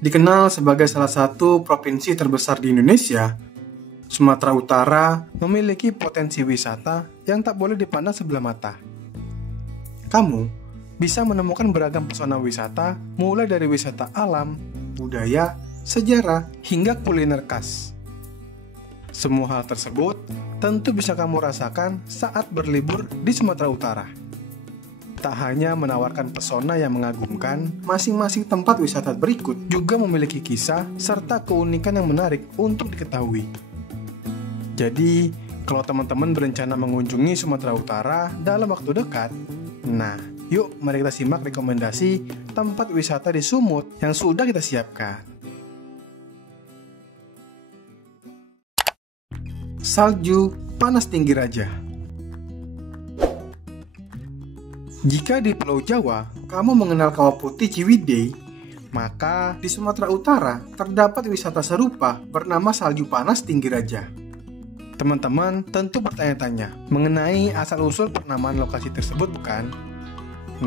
Dikenal sebagai salah satu provinsi terbesar di Indonesia, Sumatera Utara memiliki potensi wisata yang tak boleh dipandang sebelah mata. Kamu bisa menemukan beragam pesona wisata, mulai dari wisata alam, budaya, sejarah, hingga kuliner khas. Semua hal tersebut tentu bisa kamu rasakan saat berlibur di Sumatera Utara. Tak hanya menawarkan pesona yang mengagumkan, masing-masing tempat wisata berikut juga memiliki kisah serta keunikan yang menarik untuk diketahui. Jadi, kalau teman-teman berencana mengunjungi Sumatera Utara dalam waktu dekat, nah, yuk mari kita simak rekomendasi tempat wisata di Sumut yang sudah kita siapkan. Salju Panas Tinggi Raja. Jika di Pulau Jawa, kamu mengenal Kawah Putih Ciwidey, maka di Sumatera Utara terdapat wisata serupa bernama Salju Panas Tinggi Raja. Teman-teman tentu bertanya-tanya mengenai asal-usul penamaan lokasi tersebut, bukan?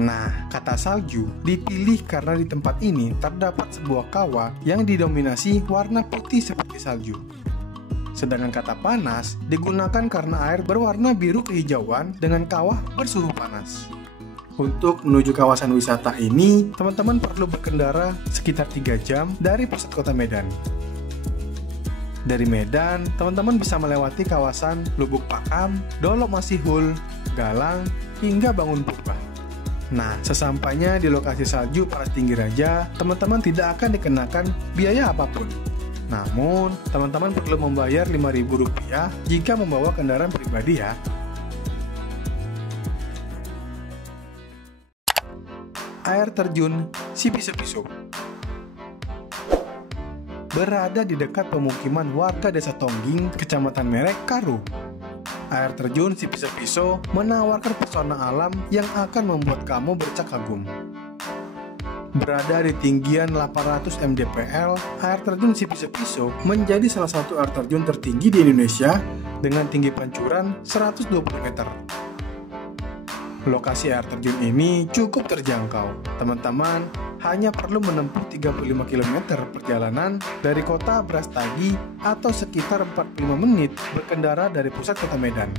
Nah, kata salju dipilih karena di tempat ini terdapat sebuah kawah yang didominasi warna putih seperti salju. Sedangkan kata panas digunakan karena air berwarna biru kehijauan dengan kawah bersuhu panas. Untuk menuju kawasan wisata ini, teman-teman perlu berkendara sekitar 3 jam dari pusat kota Medan. Dari Medan, teman-teman bisa melewati kawasan Lubuk Pakam, Dolok Masihul, Galang, hingga Bangun Purba. Nah, sesampainya di lokasi Salju Panas Tinggi Raja, teman-teman tidak akan dikenakan biaya apapun. Namun, teman-teman perlu membayar Rp5.000 jika membawa kendaraan pribadi ya. Air terjun Sipisepiso. Berada di dekat pemukiman warga Desa Tongging, Kecamatan Merek, Karu. Air terjun Sipisepiso menawarkan pesona alam yang akan membuat kamu bercak kagum. Berada di tinggian 800 mdpl, air terjun Sipisepiso menjadi salah satu air terjun tertinggi di Indonesia dengan tinggi pancuran 120 meter. Lokasi air terjun ini cukup terjangkau. Teman-teman hanya perlu menempuh 35 km perjalanan dari kota Brastagi atau sekitar 45 menit berkendara dari pusat kota Medan.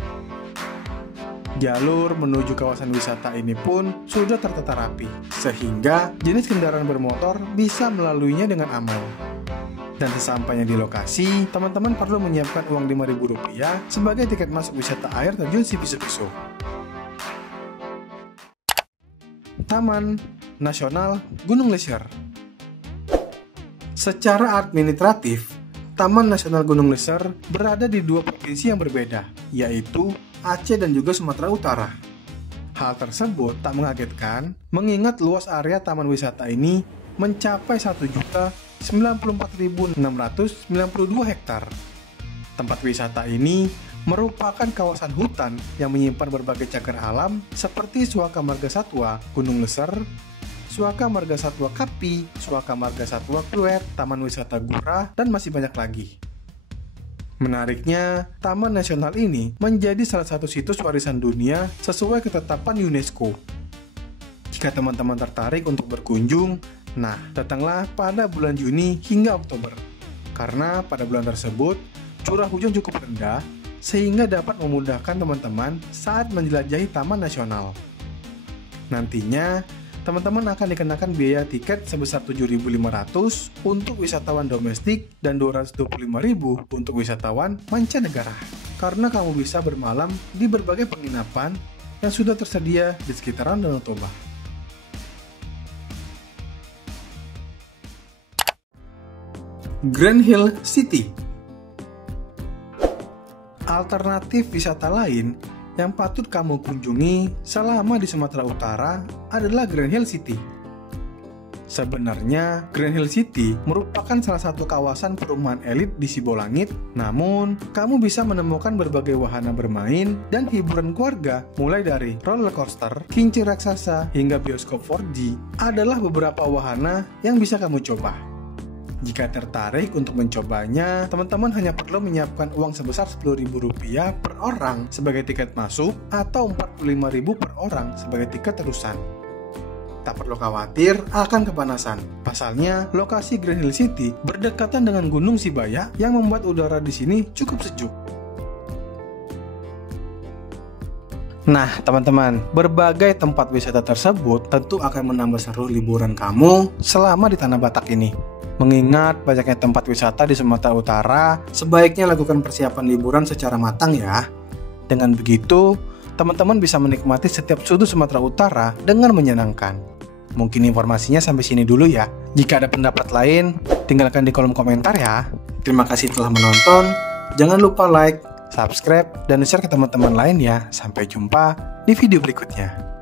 Jalur menuju kawasan wisata ini pun sudah tertata rapi, sehingga jenis kendaraan bermotor bisa melaluinya dengan aman. Dan sesampainya di lokasi, teman-teman perlu menyiapkan uang Rp5.000 sebagai tiket masuk wisata air terjun Sipisepiso. Taman Nasional Gunung Leser. Secara administratif, Taman Nasional Gunung Leser berada di 2 provinsi yang berbeda, yaitu Aceh dan juga Sumatera Utara. Hal tersebut tak mengagetkan, mengingat luas area taman wisata ini mencapai 1.094.692 hektar. Tempat wisata ini merupakan kawasan hutan yang menyimpan berbagai cagar alam seperti Suaka Marga Satwa Gunung Leser, Suaka Marga Satwa Kapi, Suaka Marga Satwa Kluet, Taman Wisata Gurah, dan masih banyak lagi. Menariknya, Taman Nasional ini menjadi salah satu situs warisan dunia sesuai ketetapan UNESCO. Jika teman-teman tertarik untuk berkunjung, nah, datanglah pada bulan Juni hingga Oktober. Karena pada bulan tersebut, curah hujan cukup rendah, sehingga dapat memudahkan teman-teman saat menjelajahi Taman Nasional. Nantinya, teman-teman akan dikenakan biaya tiket sebesar Rp7.500 untuk wisatawan domestik dan Rp225.000 untuk wisatawan mancanegara. Karena kamu bisa bermalam di berbagai penginapan yang sudah tersedia di sekitaran Danau Toba. Grand Hill City. Alternatif wisata lain yang patut kamu kunjungi selama di Sumatera Utara adalah Grand Hill City. Sebenarnya, Grand Hill City merupakan salah satu kawasan perumahan elit di Sibolangit, namun kamu bisa menemukan berbagai wahana bermain dan hiburan keluarga, mulai dari roller coaster, kincir raksasa, hingga bioskop 4D, adalah beberapa wahana yang bisa kamu coba. Jika tertarik untuk mencobanya, teman-teman hanya perlu menyiapkan uang sebesar Rp10.000 per orang sebagai tiket masuk atau Rp45.000 per orang sebagai tiket terusan. Tak perlu khawatir akan kepanasan. Pasalnya, lokasi Grand Hill City berdekatan dengan Gunung Sibaya yang membuat udara di sini cukup sejuk. Nah, teman-teman, berbagai tempat wisata tersebut tentu akan menambah seru liburan kamu selama di Tanah Batak ini. Mengingat banyaknya tempat wisata di Sumatera Utara, sebaiknya lakukan persiapan liburan secara matang ya. Dengan begitu, teman-teman bisa menikmati setiap sudut Sumatera Utara dengan menyenangkan. Mungkin informasinya sampai sini dulu ya. Jika ada pendapat lain, tinggalkan di kolom komentar ya. Terima kasih telah menonton. Jangan lupa like, subscribe, dan share ke teman-teman lain ya. Sampai jumpa di video berikutnya.